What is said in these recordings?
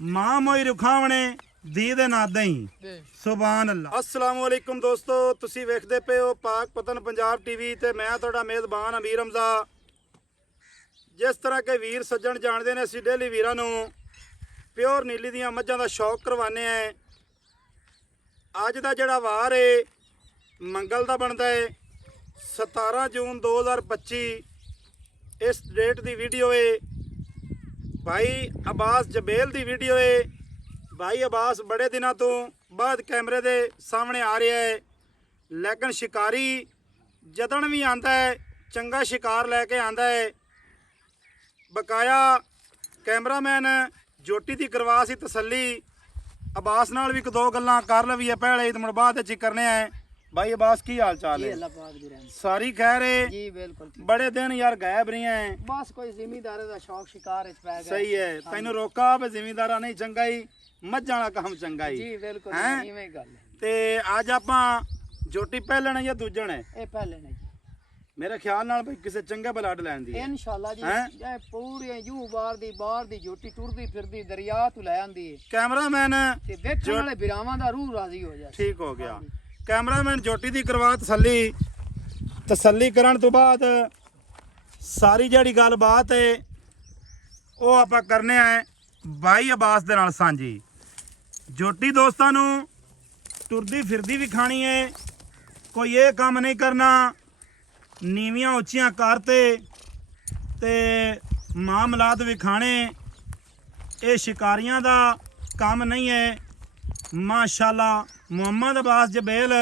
ਮਾਂ ਮੋਈ ਰੁਖਾਵਣੇ ਦੀ ਦੇ ਨਾਦਾਂ ਹੀ ਸੁਭਾਨ ਅੱਲਾ। ਅਸਲਾਮੁ ਅਲੈਕੁਮ ਦੋਸਤੋ, ਤੁਸੀਂ ਵੇਖਦੇ ਪਏ ਹੋ ਪਾਕ ਪਤਨ ਪੰਜਾਬ ਟੀਵੀ ਤੇ ਮੈਂ ਤੁਹਾਡਾ ਮੇਜ਼ਬਾਨ ਅਮੀਰ ਹਮਜ਼ਾ। ਜਿਸ ਤਰ੍ਹਾਂ ਕਿ ਵੀਰ ਸੱਜਣ ਜਾਣਦੇ ਨੇ, ਅਸੀਂ ਡੇਲੀ ਵੀਰਾਂ ਨੂੰ ਪਿਓਰ ਨੀਲੀ ਦੀਆਂ ਮੱਝਾਂ ਦਾ ਸ਼ੌਕ ਕਰਵਾਉਂਦੇ ਆ। ਅੱਜ ਦਾ ਜਿਹੜਾ ਵਾਰ ਹੈ ਮੰਗਲ ਦਾ ਬਣਦਾ ਹੈ 17 ਜੂਨ 2025। ਇਸ ਡੇਟ ਦੀ ਵੀਡੀਓ ਹੈ भाई अब्बास जबेल की वीडियो है। भाई अब्बास बड़े दिनों तो बाद कैमरे के सामने आ रहा है, लेकिन शिकारी जदन भी आता है चंगा शिकार लैके आता है। बकाया कैमरामैन जोटी की करवा सी तसली, अब्बास नाल भी दो गल्लां कर लवी है पहले तो मुड़ बाद करने हैं। भाई अब्बास की हाल चाल है? सारी खैर है जी, बिल्कुल। बड़े दिन यार गायब रही हैं, बस कोई जिमीदार दा शौक शिकार पै गया। सही है, तैनू रोका पे जिमीदारा नहीं चंगा ही मझां वाला काम चंगा ही जी, बिल्कुल इवें गल है। ते आज आपां जोटी पहलण या दूजण है? ए पहले ने मेरे ख्याल नाल भाई किसे चंगे बलाड लैण दी है इंशाल्लाह जी। ए पूरी यूं बार दी जोटी टुरदी फिरदी दरिया तो ले आंदी है। कैमरामैन ते वेखण वाले बिरावां दा रूह राजी हो जाए। ठीक हो गया। कैमरामैन जोटी की करवा तसली करन तो बाद सारी जिहड़ी गलबात है वो आपां करने हैं भाई अब्बास दे नाल सांझी। जोटी दोस्तां नूं टुरदी फिरदी भी खानी है, कोई ये काम नहीं करना नीवियां उच्चियां करते ते मामलात भी खाने। ये शिकारियां दा काम नहीं है। माशाल्लाह मुहम्मद अब्बास जबेल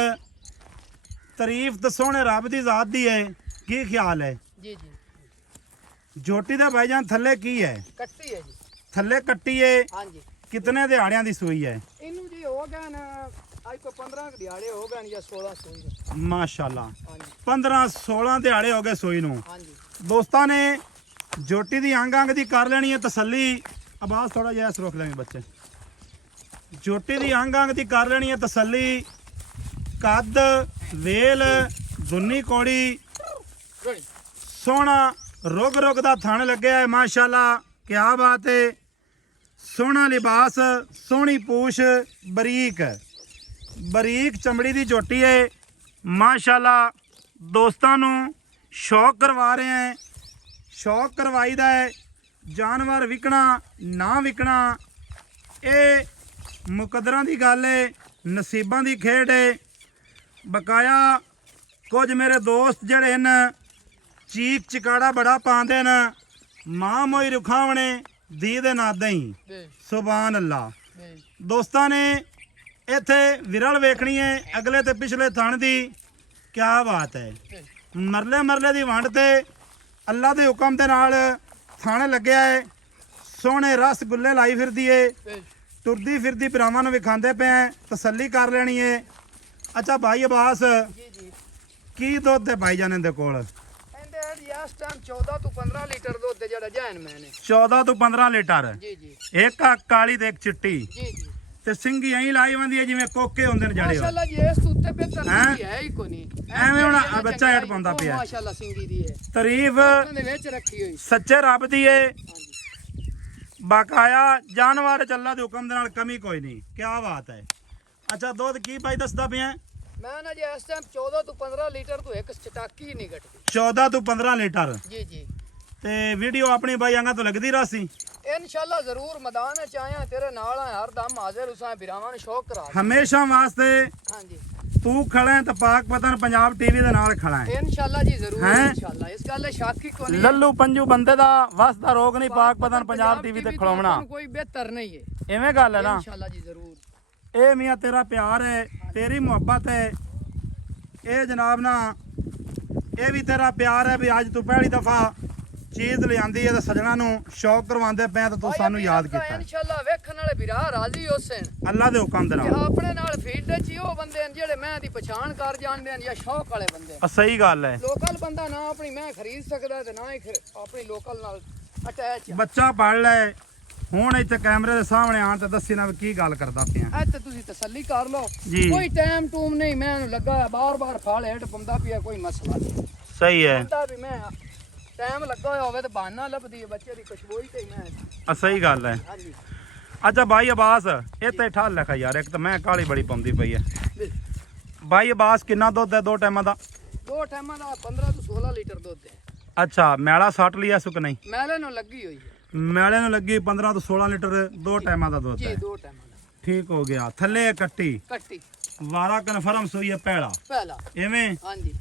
तारीफ तो सोने रब की जात दी है, की ख्याल है जी जी। जोटी दा भाईजान थल्ले की है? कट्टी है जी, थल्ले कट्टी है। हां जी। कितने दिहाड़ियां दी सूई है? इनू जी हो गए ना आज को 15 दिहाड़े हो गए या 16 सूई। माशाल्लाह, हां जी 15-16 दिहाड़े हो गए सूई नूं। हां जी। दोस्तां ने जोटी दी अंग अंग दी कर लेनी है तसल्ली। अब्बास थोड़ा जिहा रोक लेंगे बच्चे। जोटी दी अंग अंग दी कर लेनी है तसल्ली। कद वेल दुन्नी कौड़ी सोहना रुग रुग दा थण लगे है माशाल्लाह, क्या बात है। सोहना लिबास, सोहनी पूछ, बरीक बरीक चमड़ी दी जोटी है माशाल्लाह। दोस्तां नूं शौक करवा रहे हैं, शौक करवाईदा है। जानवर विकना ना विकना ये मुकदरां दी गल है, नसीबां दी खेड है। बकाया कुछ मेरे दोस्त जड़े न चीक चिकाड़ा बड़ा पाते न, मां मोई रुखावणे दी दे नादां ही सुभान अल्लाह। दोस्तां ने इत्थे विरल वेखनी है अगले ते पिछले थण दी, क्या बात है। मरले मरले दी वंड ते अल्लाह दे हुक्म दे नाल थण लग्या है। सोहणे रसगुल्ले लाई फिरदी है, टुरदी फिरदी भरावां नूं विखांदे पे हैं, तसल्ली कर लेनी है। अच्छा भाई अब्बास जी जी। की दुध है भाई जाने दे कोल? एंदे जी इस टाइम 14 तो 15 लीटर दुध दे जड़ा जैन मैंने 14 तो 15 लीटर। जी जी। एक काली ते एक चिट्टी जी जी। ते सिंगी ऐं लाई होंदी है जिवें कोके हुंदे ने जड़े। माशाल्लाह जी इस उत्ते बेहतर नहीं है ही कोनी। ਐਵੇਂ ਹੁਣ ਬੱਚਾ ਹੇਠ ਪਾਉਂਦਾ ਪਿਆ। माशाल्लाह सिंगी दी है, तारीफ दे विच रखी हुई। सच्चे रब दी है। हां जी। बाकाया जानवर च अल्लाह दे हुक्म दे नाल कमी कोई नहीं, क्या बात है। अच्छा दुध की भाई दसदा पिया? मैं ना जी इस टाइम 14 तो 15 लीटर तो एक चटाकी नहीं घटती। 14 तो 15 लीटर। जी जी। ते वीडियो अपनी भाई आंगा तो लगदी रसी इंशाल्लाह जरूर मैदान च आया तेरे नाल हर दम हाजिर हुसां बिरावां ने शौक करा। हमेशा वास्ते हां जी। तू खड़ा है तो पाक पतन पंजाब टीवी दे नाल खड़ा है इंशाल्लाह जी जरूर। हैं? इंशाल्लाह इस गल शक ही कोनी। लल्लू पंजू बंदे दा वस दा रोग नहीं पाक पतन पंजाब टीवी ते खड़ोवना। कोई बेहतर नहीं है। इवें गल है ना? इंशाल्लाह जी जरूर। ए मियां तेरा प्यार है, तेरी मोहब्बत है। ए जनाब ना ये भी तेरा प्यार है भी अज तू पहली दफा चीज लियांदी है तो सजना नूं शौक करवांदे पे तो तू सानू याद कीता। इंशाल्लाह वेखण वाले बिरा राजी होसन अल्लाह दे हुक्म दे नाल। अपने नाल फील्ड च ही ओ बंदे हैं जेड़े मैं दी पहचान कर जानदे हैं या शौक वाले बंदे। सही गल है। लोकल बंदा ना अपनी मैं खरीद सकदा ते ना ही अपनी लोकल नाल अटैच। बच्चा पढ़ ले ਹੁਣ ਇੱਥੇ ਕੈਮਰੇ ਦੇ ਸਾਹਮਣੇ ਆਣ ਤੇ ਦੱਸੀ ਨਾ ਕੀ ਗੱਲ ਕਰਦਾ ਪਿਆ। ਇੱਥੇ ਤੁਸੀਂ ਤਸੱਲੀ ਕਰ ਲਓ ਜੀ। ਕੋਈ ਟਾਈਮ ਟੂਮ ਨਹੀਂ ਮੈਨੂੰ ਲੱਗਾ ਬਾਰ-ਬਾਰ ਫਾਲ ਹੇਠ ਪੰਦਾ ਪਿਆ ਕੋਈ ਮਸਲਾ ਨਹੀਂ। ਸਹੀ ਹੈ। ਬੰਦਾ ਵੀ ਮੈਂ ਟਾਈਮ ਲੱਗਾ ਹੋਇਆ ਹੋਵੇ ਤੇ ਬਹਾਨਾ ਲੱਭਦੀ ਹੈ ਬੱਚੇ ਦੀ ਖੁਸ਼ਬੂ ਤੇ ਹੀ ਮੈਂ। ਸਹੀ ਗੱਲ ਹੈ। ਹਾਂਜੀ ਅੱਛਾ ਬਾਈ ਅਬਾਸ ਇੱਥੇ ਠਾਲ ਲਿਖਾ ਯਾਰ, ਇੱਕ ਤਾਂ ਮੈਂ ਕਾਲੀ ਬੜੀ ਪਾਉਂਦੀ ਪਈ ਹੈ। ਬਾਈ ਅਬਾਸ ਕਿੰਨਾ ਦੁੱਧ ਹੈ 2 ਟਾਈਮਾਂ ਦਾ? 2 ਟਾਈਮਾਂ ਦਾ 15 ਤੋਂ 16 ਲੀਟਰ ਦੁੱਧ ਹੈ। ਅੱਛਾ ਮੈਲਾ ਸੱਟ ਲਿਆ ਸੁਕ ਨਹੀਂ? ਮੈਲੇ ਨੂੰ ਲੱਗੀ ਹੋਈ ਹੈ। ਮੈਲੇ ਨੂੰ ਲੱਗੀ 15 ਤੋਂ 16 ਲੀਟਰ 2 ਟਾਈਮਾਂ ਦਾ ਦੁੱਧ ਜੀ ਹੈ। 2 ਟਾਈਮਾਂ ਦਾ ਠੀਕ ਹੋ ਗਿਆ। ਥੱਲੇ ਕੱਟੀ ਕੱਟੀ ਵਾਰਾ ਕਨਫਰਮ ਸੋਈ ਹੈ ਪਹਿਲਾ ਪਹਿਲਾ। ਐਵੇਂ ਹਾਂਜੀ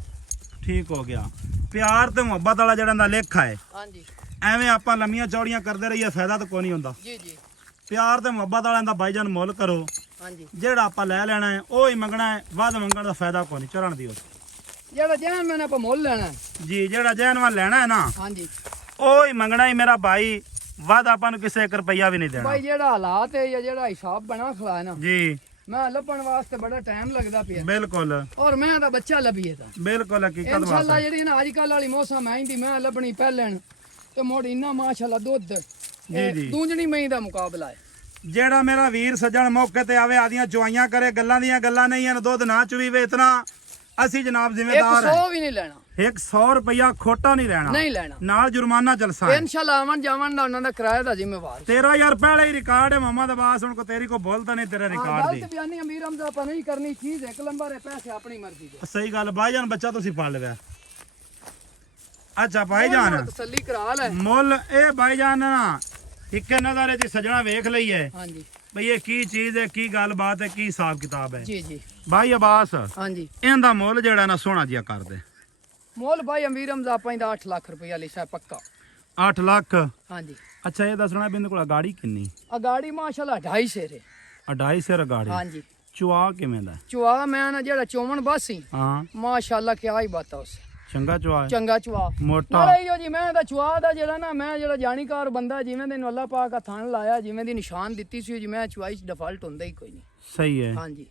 ਠੀਕ ਹੋ ਗਿਆ। ਪਿਆਰ ਤੇ ਮੁਹੱਬਤ ਵਾਲਾ ਜਿਹੜਾ ਦਾ ਲੇਖਾ ਹੈ, ਹਾਂਜੀ ਐਵੇਂ ਆਪਾਂ ਲੰਮੀਆਂ ਚੌੜੀਆਂ ਕਰਦੇ ਰਹੀਏ ਫਾਇਦਾ ਤਾਂ ਕੋਈ ਨਹੀਂ ਹੁੰਦਾ। ਜੀ ਜੀ ਪਿਆਰ ਤੇ ਮੁਹੱਬਤ ਵਾਲਿਆਂ ਦਾ ਬਾਈਜਾਨ ਮੁੱਲ ਕਰੋ। ਹਾਂਜੀ ਜਿਹੜਾ ਆਪਾਂ ਲੈ ਲੈਣਾ ਹੈ ਉਹ ਹੀ ਮੰਗਣਾ ਹੈ, ਵੱਧ ਮੰਗਣ ਦਾ ਫਾਇਦਾ ਕੋਈ ਨਹੀਂ ਚੜਨ ਦੀ। ਜਿਹੜਾ ਜੈਨ ਮੈਨੇ ਆਪਾਂ ਮੁੱਲ ਲੈਣਾ ਹੈ। ਜੀ ਜਿਹੜਾ ਜੈਨਵਾਨ ਲੈਣਾ ਹੈ ਨਾ ਹਾਂਜੀ ਉਹ ਹੀ ਮੰਗਣਾ ਹੀ ਮੇਰਾ ਭਾਈ, ਵੱਧ ਆਪਾਂ ਨੂੰ ਕਿਸੇ 1 ਰੁਪਈਆ ਵੀ ਨਹੀਂ ਦੇਣਾ। ਭਾਈ ਜਿਹੜਾ ਹਾਲਾਤ ਹੈ ਜਾਂ ਜਿਹੜਾ ਹਿਸਾਬ ਬਣਾ ਖਲਾ ਹੈ ਨਾ, ਜੀ ਮੈਂ ਲੱਭਣ ਵਾਸਤੇ ਬੜਾ ਟਾਈਮ ਲੱਗਦਾ ਪਿਆ। ਬਿਲਕੁਲ ਔਰ ਮੈਂ ਤਾਂ ਬੱਚਾ ਲੱਭੀਏ ਤਾਂ ਬਿਲਕੁਲ ਹਕੀਕਤ ਬਾਤ ਇਨਸ਼ਾਅੱਲਾ ਹੈ। ਜਿਹੜੀ ਨਾ ਅੱਜ ਕੱਲ ਵਾਲੀ ਮੌਸਮ ਆਈਂਦੀ ਮੈਂ ਲੱਭਣੀ ਪਹਿਲਣ ਤੇ ਮੋੜ ਇੰਨਾ ਮਾਸ਼ਾਅੱਲਾ ਦੁੱਧ ਜੀ। ਦੂਜਣੀ ਮਈ ਦਾ ਮੁਕਾਬਲਾ ਹੈ। ਜਿਹੜਾ ਮੇਰਾ ਵੀਰ ਸੱਜਣ ਮੌਕੇ ਤੇ ਆਵੇ ਆਦੀਆਂ ਚੁਆਈਆਂ ਕਰੇ, ਗੱਲਾਂ ਦੀਆਂ ਗੱਲਾਂ ਨਹੀਂ ਹਨ, ਦੁੱਧ ਨਾ ਚੁਵੀਵੇ ਇਤਨਾ ਅਸੀਂ ਜਨਾਬ ਜ਼ਿੰਮੇਦਾਰ 100 ਹੈ। ਵੀ ਨਹੀਂ ਲੈਣਾ, 100 ਰੁਪਈਆ ਖੋਟਾ ਨਹੀਂ ਲੈਣਾ, ਨਹੀਂ ਲੈਣਾ। ਨਾਲ ਜੁਰਮਾਨਾ ਜਲਸਾ ਹੈ। ਇਨਸ਼ਾਅੱਲਾ ਆਵਣ ਜਾਵਣ ਦਾ ਉਹਨਾਂ ਦਾ ਕਿਰਾਇਆ ਦਾ ਜ਼ਿੰਮੇਵਾਰ। ਤੇਰਾ ਯਾਰ ਪਹਿਲੇ ਹੀ ਰਿਕਾਰਡ ਹੈ ਮੁਹੰਮਦ ਅਬਾਸ, ਹੁਣ ਕੋ ਤੇਰੀ ਕੋ ਬੋਲਦਾ ਨਹੀਂ ਤੇਰੇ ਰਿਕਾਰਡ ਦੀ। ਗਲਤ ਬਿਆਨੀ ਅਮੀਰ ਹਮਜ਼ਾ ਆਪਾਂ ਨਹੀਂ ਕਰਨੀ, ਚੀਜ਼ ਇੱਕ ਨੰਬਰ ਹੈ, ਪੈਸੇ ਆਪਣੀ ਮਰਜ਼ੀ ਦੇ। ਸਹੀ ਗੱਲ ਭਾਈਜਾਨ, ਬੱਚਾ ਤੁਸੀਂ ਪਾਲ ਲਿਆ। ਅੱਛਾ ਭਾਈਜਾਨ ਤਸੱਲੀ ਕਰਾ ਲੈ। ਮੁੱਲ ਇਹ ਭਾਈਜਾਨ ਨਾ ਇੱਕ ਨਜ਼ਾਰੇ ਚ ਸਜਣਾ ਵੇਖ ਲਈ ਹੈ ਹਾਂਜੀ ਬਈ ਇਹ ਕੀ ਚੀਜ਼ ਹੈ, ਕੀ ਗੱਲਬਾਤ ਹੈ, ਕੀ ਹਿਸਾਬ ਕਿਤਾਬ ਹੈ। ਜੀ ਜੀ ਭਾਈ ਅਬਾਸ ਹਾਂਜੀ ਇਹਦਾ ਮੁੱਲ ਜਿਹੜਾ ਨਾ ਸੋਹਣਾ ਜਿਹਾ ਕਰ ਦੇ। ਮੁੱਲ ਭਾਈ ਅਮੀਰ ਹਮਜ਼ਾ ਆਪਾਂ ਇਹਦਾ 8 ਲੱਖ ਰੁਪਇਆ ਲਿਖਿਆ ਪੱਕਾ। 8 ਲੱਖ? ਹਾਂਜੀ ਅੱਛਾ ਇਹ ਦੱਸਣਾ ਬਿੰਦ ਕੋਲ ਗਾੜੀ ਕਿੰਨੀ? ਆ ਗਾੜੀ ਮਾਸ਼ਾਅੱਲਾ 2.5 ਸਿਰ ਹੈ। 2.5 ਸਿਰ ਗਾੜੀ? ਹਾਂਜੀ ਚੁਆ ਕਿਵੇਂ ਦਾ? ਚੁਆ ਮੈਂ ਨਾ ਜਿਹੜਾ ਚੋਮਣ ਬਾਸੀ ਹਾਂ ਮਾਸ਼ਾਅੱਲਾ ਕਿਆ ਹੀ ਬਾਤ ਆ ਉਸ ਚੰਗਾ ਚੁਆ ਹੈ? ਚੰਗਾ ਚੁਆ ਮੋਟਾ? ਨਾਲੇ ਇਹੋ ਜੀ ਮੈਂ ਦਾ ਚੁਆ ਦਾ ਜਿਹੜਾ ਨਾ ਮੈਂ ਜਿਹੜਾ ਜਾਣੀਕਾਰ ਬੰਦਾ ਜਿਵੇਂ ਦੇ ਨੂੰ ਅੱਲਾਹ ਪਾਕ ਆ ਥਣ ਲਾਇਆ, ਜਿਵੇਂ ਦੀ ਨਿਸ਼ਾਨ ਦਿੱਤੀ ਸੀ ਜੀ ਮੈਂ ਚੁਆਈ ਚ ਡਿਫਾਲਟ ਹੁੰਦਾ ਹੀ ਕੋਈ ਨਹੀਂ। ਸਹੀ ਹੈ। ਹਾਂਜੀ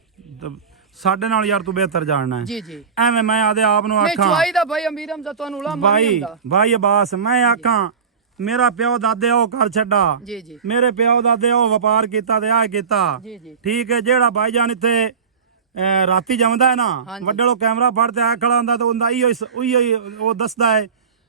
ਸਾਡੇ ਨਾਲ ਯਾਰ ਤੂੰ ਬਿਹਤਰ ਜਾਣਨਾ ਹੈ। ਜੀ ਜੀ ਐਵੇਂ ਮੈਂ ਆਦੇ ਆਪ ਨੂੰ ਨਹੀਂ ਆਖਾਂ ਚੁਆਈ ਦਾ ਭਾਈ ਅਮੀਰ ਹਮਜ਼ਾ ਤੁਹਾਨੂੰ ਉਲਾਮਾ ਨਹੀਂ ਭਾਈ ਹੁੰਦਾ। ਭਾਈ ਅਬਾਸ ਮੈਂ ਆਖਾਂ ਮੇਰਾ ਪਿਓ ਦਾਦੇ ਉਹ ਕਰ ਛੱਡਾ, ਜੀ ਜੀ ਮੇਰੇ ਪਿਓ ਦਾਦੇ ਉਹ ਵਪਾਰ ਕੀਤਾ ਤੇ ਆ ਕੀਤਾ। ਜੀ ਜੀ ਠੀਕ ਹੈ। ਜਿਹੜਾ ਭਾਈਜਾਨ ਇੱਥੇ ਰਾਤੀ ਜਮਦਾ ਹੈ ਨਾ, ਹਾਂਜੀ। ਵੱਡੇ ਲੋ ਕੈਮਰਾ ਫੜ ਤੇ ਆ ਖੜਾ ਹੁੰਦਾ ਤਾਂ ਉਹਦਾ ਉਹੀ ਉਹ ਦੱਸਦਾ ਹੈ,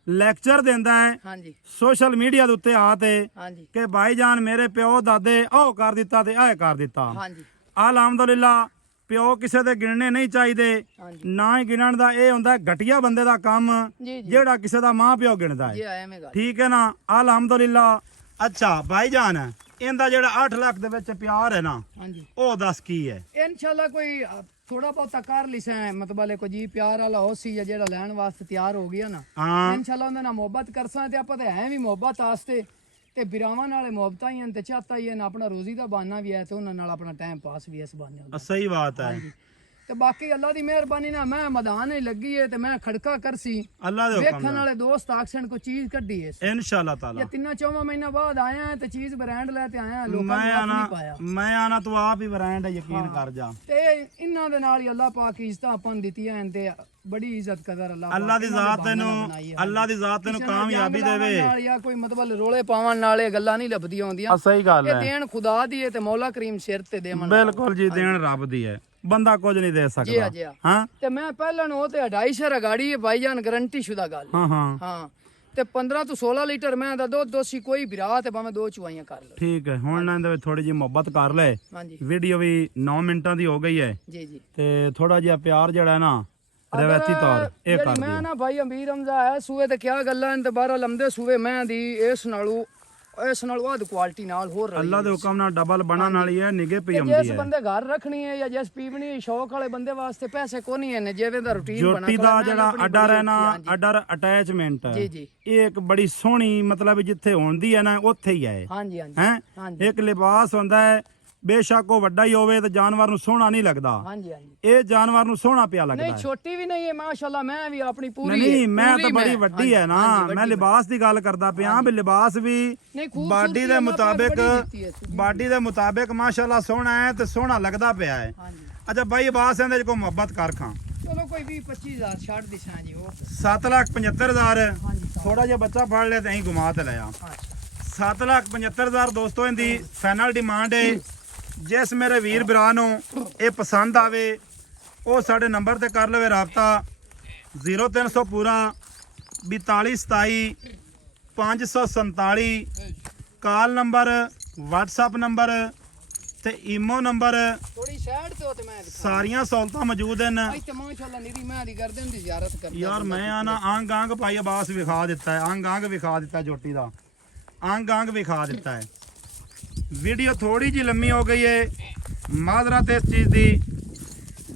ਲੈਕਚਰ ਦਿੰਦਾ ਹੈ ਹਾਂਜੀ ਸੋਸ਼ਲ ਮੀਡੀਆ ਦੇ ਉੱਤੇ ਆ ਤੇ ਹਾਂਜੀ ਕਿ ਭਾਈਜਾਨ ਮੇਰੇ ਪਿਓ ਦਾਦੇ ਉਹ ਕਰ ਦਿੱਤਾ ਤੇ ਆਹ ਕਰ ਦਿੱਤਾ। ਹਾਂਜੀ ਅਲਹਮਦੁਲਿਲਾ ਪਿਓ ਕਿਸੇ ਦੇ ਗਿਣਨੇ ਨਹੀਂ ਚਾਹੀਦੇ, ਹਾਂਜੀ ਨਾ ਹੀ ਗਿਣਨ ਦਾ ਇਹ ਹੁੰਦਾ ਘਟੀਆ ਬੰਦੇ ਦਾ ਕੰਮ ਜੀ ਜੀ ਜਿਹੜਾ ਕਿਸੇ ਦਾ ਮਾਂ ਪਿਓ ਗਿਣਦਾ ਜੀ ਹੈ। ਆਇਆ ਮੈਂ ਗੱਲ ਠੀਕ ਹੈ ਨਾ, ਅਲਹਮਦੁਲਿਲਾ। ਅੱਛਾ ਭਾਈਜਾਨ ਇਹਦਾ ਜਿਹੜਾ 8 ਲੱਖ ਦੇ ਵਿੱਚ ਪਿਆਰ ਹੈ ਨਾ, ਹਾਂਜੀ ਉਹ ਦੱਸ ਕੀ ਹੈ? ਇਨਸ਼ਾਅੱਲਾ ਕੋਈ ਥੋੜਾ ਬਹੁਤਾ ਕਰ ਲਿਸਾ ਮਤਲਬ ਕੋ ਜੀ ਪਿਆਰ ਵਾਲਾ ਹੋ ਸੀ ਜਾਂ ਜਿਹੜਾ ਲੈਣ ਵਾਸਤੇ ਤਿਆਰ ਹੋ ਗਿਆ ਨਾ, ਹਾਂ ਇਨਸ਼ਾਅੱਲਾ ਉਹਨਾਂ ਨਾਲ ਮੁਹੱਬਤ ਕਰਸਾਂ ਤੇ ਆਪਾਂ ਤੇ ਹੈ ਵੀ ਮੁਹੱਬਤ ਆਸਤੇ ਤੇ ਬਿਰਾਵਾਂ ਨਾਲੇ ਮੁਹੱਬਤਾਂ ਹੀ ਹਨ ਤੇ ਚਾਹਤਾ ਹੀ ਹਨ, ਆਪਣਾ ਰੋਜ਼ੀ ਦਾ ਬਾਨਾ ਵੀ ਹੈ ਤੇ ਉਹਨਾਂ ਨਾਲ ਆਪਣਾ ਟਾਈਮ ਪਾਸ ਵੀ ਇਸ ਬਾਨੇ ਹੁੰਦਾ। ਸਹੀ ਬਾਤ ਹੈ। ਤੇ ਬਾਕੀ ਅੱਲਾ ਦੀ ਮਿਹਰਬਾਨੀ ਨਾਲ ਮੈਂ ਮੈਦਾਨ ਹੀ ਲੱਗੀ ਹੈ ਤੇ ਮੈਂ ਖੜਕਾ ਕਰਸੀ ਅੱਲਾ ਦੇ ਹੁਕਮ ਵੇਖਣ ਵਾਲੇ ਦੋਸਤ ਆਕਸਨ ਕੋ ਚੀਜ਼ ਕੱਢੀ ਹੈ ਇਨਸ਼ਾਅੱਲਾ ਤਾਲਾ। ਇਹ 3-4 ਮਹੀਨਾ ਬਾਅਦ ਆਇਆ ਤੇ ਚੀਜ਼ ਬ੍ਰਾਂਡ ਲੈ ਤੇ ਆਇਆ, ਲੋਕਾਂ ਮੈਂ ਨੇ ਆਣਾ ਨਹੀਂ ਪਾਇਆ ਮੈਂ ਆਣਾ ਤੂੰ ਆਪ ਹੀ ਬ੍ਰਾਂਡ ਯਕੀਨ ਕਰ ਜਾ। ਤੇ ਇਹਨਾਂ ਦੇ ਨਾਲ ਹੀ ਅੱਲਾਹ ਪਾਕ ਇੱਜ਼ਤਾਂ ਆਪਾਂ ਨੂੰ ਦਿੱਤੀਆਂ ਹਨ ਤੇ ਬੜੀ ਇੱਜ਼ਤ ਕਦਰ ਅੱਲਾ ਦੀ ਜ਼ਾਤ ਤੈਨੂੰ ਅੱਲਾ ਦੀ ਜ਼ਾਤ ਤੈਨੂੰ ਕਾਮਯਾਬੀ ਦੇਵੇ। ਨਾਲ ਜਾਂ ਕੋਈ ਮਤਲਬ ਰੋਲੇ ਪਾਵਣ ਨਾਲ ਇਹ ਗੱਲਾਂ ਨਹੀਂ ਲੱਭਦੀਆਂ ਹੁੰਦੀਆਂ। ਸਹੀ ਗੱਲ ਇਹ ਹੈ। ਦੇਣ ਖੁਦਾ ਦੀ ਹੈ ਤੇ ਮੌਲਾ ਕਰੀਮ ਸਿਰ ਤੇ ਦੇਵਣ। ਬਿਲਕੁਲ ਜੀ, ਦੇਣ ਰੱਬ ਦੀ ਹੈ, ਬੰਦਾ ਕੁਝ ਨਹੀਂ ਦੇ ਜੀ ਸਕਦਾ। ਜੀ ਹਾਂ ਤੇ ਮੈਂ ਪਹਿਲਾਂ ਨੂੰ ਉਹ ਤੇ 2.5 ਸਿਰ ਗਾੜੀ ਹੈ ਭਾਈਜਾਨ, ਗਾਰੰਟੀ ਸ਼ੁਦਾ ਗੱਲ। ਹਾਂ ਹਾਂ ਹਾਂ ਤੇ 15 ਤੋਂ 16 ਲੀਟਰ ਮੈਂ ਦਾ ਦੁੱਧ ਦੋਸੀ ਕੋਈ ਵਿਰਾ ਤੇ ਭਾਵੇਂ 2 ਚੁਆਈਆਂ ਕਰ ਲਓ। ਠੀਕ ਹੈ। ਹੁਣ ਨਾ ਇਹਦੇ ਵਿੱਚ ਥੋੜੀ ਜਿਹੀ ਮੁਹੱਬਤ ਕਰ ਲੈ। ਹਾਂਜੀ ਵੀਡੀਓ ਵੀ 9 ਮਿੰਟਾਂ ਦੀ ਹੋ ਗਈ ਹੈ ਜੀ ਜੀ ਤੇ ਥੋੜਾ ਜਿਹਾ ਪਿਆਰ ਜਿਹੜਾ ਹੈ ਨਾ ਰਵਾਇਤੀ ਤੌਰ ਇਹ ਕਰ ਮੈਂ ਦਿਓ। ਨਾ ਭਾਈ ਅਮੀਰ ਹਮਜ਼ਾ ਹੈ ਸੂਏ ਤੇ ਕਿਆ ਗੱਲਾਂ ਤੇ 12 ਲੰਮਦੇ ਸੂਏ ਮੈਂ ਦੀ ਇਸ ਨਾਲੋਂ ਵੱਧ ਕੁਆਲਿਟੀ ਨਾਲ ਹੋਰ ਰਹੀ ਅੱਲਾ ਦੇ ਹੁਕਮ ਨਾਲ ਡਬਲ ਬਣਨ ਵਾਲੀ ਹੈ, ਨਿਗੇ ਪਈ ਜਿਸ ਆਉਂਦੀ ਹੈ। ਬੰਦੇ ਘਰ ਰੱਖਣੀ ਹੈ ਜਾਂ ਜਿਸ ਪੀਵਣੀ ਸ਼ੌਕ ਵਾਲੇ ਬੰਦੇ ਵਾਸਤੇ ਪੈਸੇ ਕੋਈ ਨਹੀਂ ਨੇ, ਜਿਵੇਂ ਦਾ ਰੁਟੀਨ ਬਣਾ ਜੋਟੀ ਦਾ ਜਿਹੜਾ ਅਡਰ ਹੈ ਨਾ, ਅਡਰ ਅਟੈਚਮੈਂਟ ਜੀ ਜੀ ਇਹ ਇੱਕ ਬੜੀ ਸੋਹਣੀ ਮਤਲਬ ਜਿੱਥੇ ਹੁੰਦੀ ਹੈ ਨਾ ਉੱਥੇ ਹੀ ਹੈ। ਹਾਂਜੀ ਹਾਂਜੀ ਹੈ ਹਾਂਜੀ ਇੱਕ ਲਿਬਾਸ ਹੁੰਦਾ ਹੈ, ਬੇਸ਼ੱਕ ਉਹ ਵੱਡਾ ਹੀ ਹੋਵੇ ਤੇ ਜਾਨਵਰ ਨੂੰ ਸੋਹਣਾ ਨਹੀਂ ਲੱਗਦਾ, ਹਾਂਜੀ ਹਾਂਜੀ ਇਹ ਜਾਨਵਰ ਨੂੰ ਸੋਹਣਾ ਪਿਆ ਲੱਗਦਾ ਨਹੀਂ ਹੈ। ਛੋਟੀ ਵੀ ਨਹੀਂ ਹੈ ਮਾਸ਼ਾਅੱਲਾ, ਮੈਂ ਵੀ ਆਪਣੀ ਪੂਰੀ ਨਹੀਂ ਮੈਂ ਪੂਰੀ ਤਾਂ ਬੜੀ ਵੱਡੀ ਹੈ ਨਾ, ਮੈਂ ਲਿਬਾਸ ਦੀ ਗੱਲ ਕਰਦਾ ਪਿਆ ਵੀ ਲਿਬਾਸ ਵੀ ਨਹੀਂ ਖੂਬਸੂਰਤੀ ਬਾਡੀ ਦੇ ਅੱਲਾਹ ਪਾਕ ਮੁਤਾਬਿਕ ਬੜੀ ਦਿੱਤੀ ਹੈ। ਬਾਡੀ ਦੇ ਮੁਤਾਬਿਕ ਮਾਸ਼ਾਅੱਲਾ ਸੋਹਣਾ ਹੈ ਤੇ ਸੋਹਣਾ ਲੱਗਦਾ ਪਿਆ ਹੈ। ਹਾਂਜੀ ਅੱਛਾ ਬਾਈ ਅਬਾਸ ਇਹਦੇ ਚ ਕੋਈ ਮੁਹੱਬਤ ਕਰ ਖਾਂ। ਚਲੋ ਕੋਈ 20-25,000 ਛੱਡ ਦਿਸਾਂ ਜੀ ਉਹ 7,75,000 ਹਾਂਜੀ ਥੋੜਾ ਜਿਹਾ ਬੱਚਾ ਫੜ ਲਿਆ ਤੇ ਅਸੀਂ ਘੁਮਾ ਤੇ ਲਿਆ। ਅੱਛਾ 7,75,000 ਦੋਸਤੋ ਇਹਦੀ ਫਾਈਨਲ ਡਿਮਾਂਡ ਹੈ। ਜਿਸ ਮੇਰੇ ਵੀਰ ਭਰਾ ਨੂੰ ਇਹ ਪਸੰਦ ਆਵੇ ਉਹ ਸਾਡੇ ਨੰਬਰ ਤੇ ਕਰ ਲਵੇ ਰਾਬਤਾ 0300 ਪੂਰਾ 4227 547 ਕਾਲ ਨੰਬਰ WhatsApp ਨੰਬਰ ਤੇ ਈਮੋ ਨੰਬਰ ਥੋੜੀ ਸਾਈਡ ਤੇ ਹੋ ਤੇ ਮੈਂ ਦਿਖਾ ਸਾਰੀਆਂ ਸਹੂਲਤਾਂ ਮੌਜੂਦ ਹਨ। ਇੱਥੇ ਮਾਸ਼ਾਅੱਲਾ ਨਿਰੀ ਮੈਂ ਦੀ ਗਰਦਨ ਦੀ ਜ਼ਿਆਰਤ ਕਰਦਾ ਯਾਰ ਮੈਂ ਆਣਾ ਅੰਗ ਅੰਗ ਭਾਈ ਅਬਾਸ ਵਿਖਾ ਦਿੱਤਾ ਹੈ, ਅੰਗ ਅੰਗ ਵਿਖਾ ਦਿੱਤਾ ਜੋਟੀ ਦਾ, ਅੰਗ ਅੰਗ ਵਿਖਾ ਦਿੱਤਾ ਹੈ। ਵੀਡੀਓ ਥੋੜੀ ਜੀ ਲੰਮੀ ਹੋ ਗਈ ਹੈ, ਮਾਜ਼ਰਤ ਇਸ ਚੀਜ਼ ਦੀ।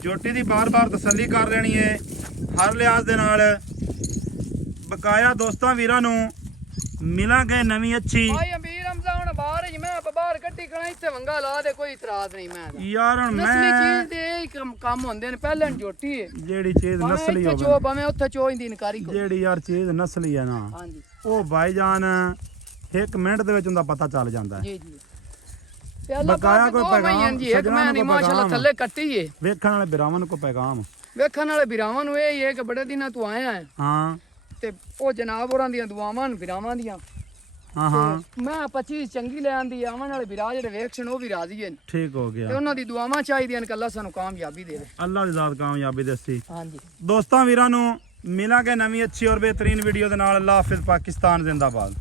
ਜੋਟੀ ਦੀ ਬਾਰ-ਬਾਰ ਤਸੱਲੀ ਕਰ ਲੈਣੀ ਹੈ ਹਰ ਲਿਹਾਜ਼ ਦੇ ਨਾਲ। ਬਕਾਇਆ ਦੋਸਤਾਂ ਵੀਰਾਂ ਨੂੰ ਮਿਲਾਂਗੇ ਨਵੀਂ ਅੱਛੀ। ਭਾਈ ਅਮੀਰ ਹਮਜ਼ਾ ਹੁਣ ਬਾਹਰ ਹੀ ਮੈਂ ਬਾਹਰ ਕੱਢੀ ਕਰਾਂ ਇੱਥੇ ਵੰਗਾ ਲਾ ਦੇ, ਕੋਈ ਇਤਰਾਜ਼ ਨਹੀਂ ਮੈਂ ਦਾ। ਯਾਰ ਹੁਣ ਨਸਲੀ ਮੈਂ ਚੀਜ਼ ਦੇ ਇਹ ਕੰਮ ਹੁੰਦੇ ਨੇ, ਪਹਿਲਾਂ ਜੋਟੀ ਹੈ ਜਿਹੜੀ ਚੀਜ਼ ਨਸਲੀ ਇੱਥੇ ਹੋਵੇ, ਚੋ ਭਾਵੇਂ ਉੱਥੇ ਚੋ ਦੀ ਇਨਕਾਰੀ ਕੋਈ। ਜਿਹੜੀ ਯਾਰ ਚੀਜ਼ ਨਸਲੀ ਹੈ ਨਾ, ਹਾਂਜੀ ਉਹ ਭਾਈਜਾਨ 1 ਮਿੰਟ ਦੇ ਵਿੱਚ ਉਹਦਾ ਪਤਾ ਚੱਲ ਜਾਂਦਾ ਹੈ। ਜੀ ਜੀ ਤੇ ਅੱਲਾ ਬਕਾਇਆ ਪਾਕ ਕੋਈ ਦੋ ਪੈਗਾਮ, ਮਹੀਨੇ ਜੀ ਇੱਕ ਸੱਜਣਾ ਮੈਂ ਨੂੰ ਨਹੀਂ ਕੋਈ ਮਾਸ਼ਾਅੱਲਾ ਪੈਗਾਮ। ਥੱਲੇ ਕੱਟੀ ਏ। ਵੇਖਣ ਵਾਲੇ ਬਿਰਾਵਾਂ ਨੂੰ ਕੋਈ ਪੈਗਾਮ। ਵੇਖਣ ਵਾਲੇ ਬਿਰਾਵਾਂ ਨੂੰ ਇਹ ਹੀ ਹੈ ਕਿ ਬੜੇ ਦਿਨਾਂ ਤੋਂ ਆਇਆ ਹੈ ਹਾਂ ਤੇ ਉਹ ਜਨਾਬ ਹੋਰਾਂ ਦੀਆਂ ਦੁਆਵਾਂ ਨੇ ਬਿਰਾਵਾਂ ਦੀਆਂ। ਹਾਂ ਹਾਂ ਮੈਂ 25 ਚੰਗੀ ਲੈ ਆਂਦੀ, ਆਉਣ ਵਾਲੇ ਬਿਰਾ ਜਿਹੜੇ ਵੇਖਣ ਉਹ ਵੀ ਰਾਜ਼ੀ ਹਨ ਠੀਕ ਹੋ ਤੇ ਗਿਆ। ਉਹਨਾਂ ਦੀ ਦੁਆਵਾਂ ਚਾਹੀਦੀਆਂ ਨੇ ਕਿ ਅੱਲਾ ਸਾਨੂੰ ਕਾਮਯਾਬੀ ਦੇਵੇ। ਅੱਲਾ ਦੀ ਜ਼ਾਤ ਕਾਮਯਾਬੀ ਦੱਸੀ। ਹਾਂਜੀ ਦੋਸਤਾਂ ਵੀਰਾਂ ਨੂੰ ਮਿਲਾਂਗੇ ਨਵੀਂ ਅੱਛੀ ਔਰ ਬਿਹਤਰੀਨ ਵੀਡੀਓ ਦੇ ਨਾਲ। ਅੱਲਾ ਹਾਫਿਜ਼, ਪਾਕਿਸਤਾਨ ਜ਼ਿੰਦਾਬਾਦ।